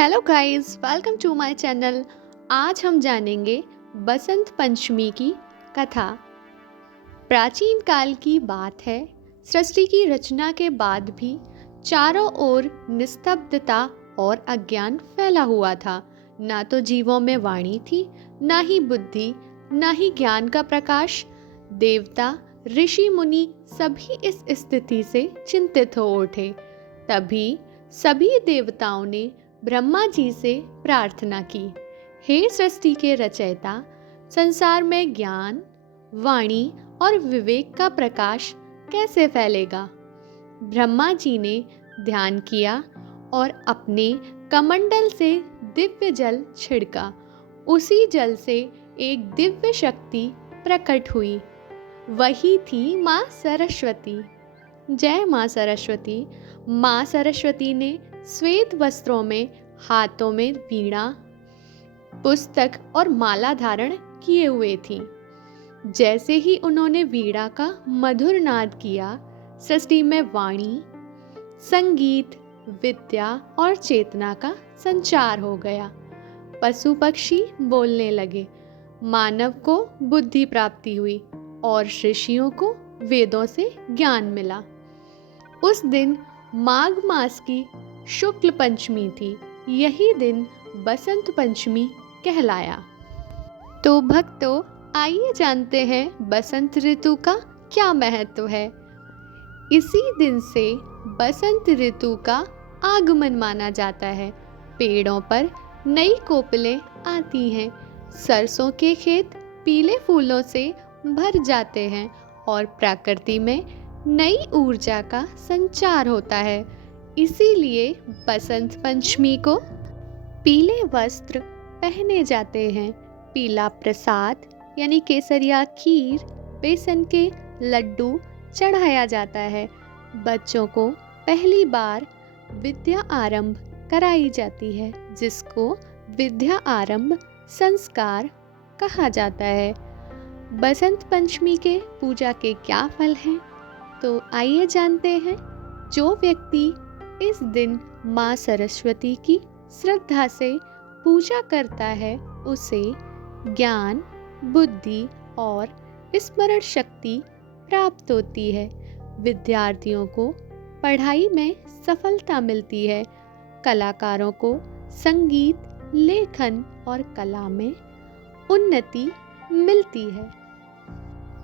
Hello guys, welcome to my channel. आज हम जानेंगे बसंत पंचमी की कथा। प्राचीन काल की बात है। सृष्टि की रचना के बाद भी चारों ओर निस्तब्धता और अज्ञान फैला हुआ था। ना तो जीवों में वाणी थी, ना ही बुद्धि, ना ही ज्ञान का प्रकाश। देवता, ऋषि मुनि सभी इस स्थिति से चिंतित हो उठे। तभी सभी देवताओं ने ब्रह्मा जी से प्रार्थना की, हे सृष्टि के रचयिता, संसार में ज्ञान, वाणी और विवेक का प्रकाश कैसे फैलेगा। ब्रह्मा जी ने ध्यान किया और अपने कमंडल से दिव्य जल छिड़का। उसी जल से एक दिव्य शक्ति प्रकट हुई। वही थी माँ सरस्वती। जय माँ सरस्वती। माँ सरस्वती ने श्वेत वस्त्रों में, हाथों में वीणा, पुस्तक और माला धारण किए हुए थी। जैसे ही उन्होंने वीणा का मधुर नाद किया, सृष्टि में वाणी, संगीत, विद्या और चेतना का संचार हो गया। पशु पक्षी बोलने लगे, मानव को बुद्धि प्राप्ति हुई और ऋषियों को वेदों से ज्ञान मिला। उस दिन माघ मास की शुक्ल पंचमी थी। यही दिन बसंत पंचमी कहलाया। तो भक्तों, आइए जानते हैं बसंत ऋतु का क्या महत्व है। इसी दिन से बसंत ऋतु का आगमन माना जाता है। पेड़ों पर नई कोपलें आती हैं, सरसों के खेत पीले फूलों से भर जाते हैं और प्रकृति में नई ऊर्जा का संचार होता है। इसीलिए बसंत पंचमी को पीले वस्त्र पहने जाते हैं। पीला प्रसाद यानी केसरिया खीर, बेसन के लड्डू चढ़ाया जाता है। बच्चों को पहली बार विद्या आरंभ कराई जाती है, जिसको विद्या आरंभ संस्कार कहा जाता है। बसंत पंचमी के पूजा के क्या फल हैं, तो आइए जानते हैं। जो व्यक्ति इस दिन माँ सरस्वती की श्रद्धा से पूजा करता है, उसे ज्ञान, बुद्धि और स्मरण शक्ति प्राप्त होती है। विद्यार्थियों को पढ़ाई में सफलता मिलती है। कलाकारों को संगीत, लेखन और कला में उन्नति मिलती है।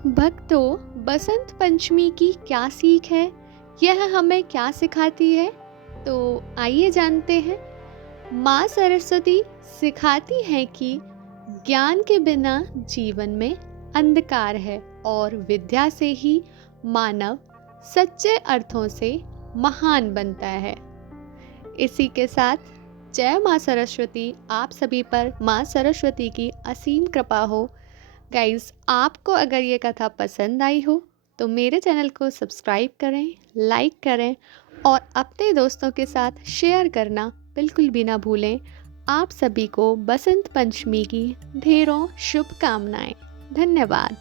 भक्तों, बसंत पंचमी की क्या सीख है, यह हमें क्या सिखाती है, तो आइए जानते हैं। माँ सरस्वती सिखाती है कि ज्ञान के बिना जीवन में अंधकार है और विद्या से ही मानव सच्चे अर्थों से महान बनता है। इसी के साथ जय माँ सरस्वती आप सभी पर माँ सरस्वती की असीम कृपा हो। गाइस, आपको अगर ये कथा पसंद आई हो तो मेरे चैनल को सब्सक्राइब करें, लाइक करें और अपने दोस्तों के साथ शेयर करना बिल्कुल भी ना भूलें। आप सभी को बसंत पंचमी की ढेरों शुभकामनाएं। धन्यवाद।